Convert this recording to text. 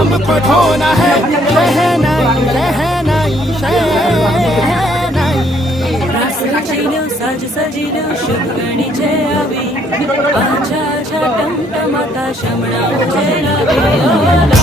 हमको ढोना है शहनाई शहनाई शहनाई रास रचिलो साज सजिलो शुभ गणिचे आवी आछा आछा टमटमाता शमणा उजेलावी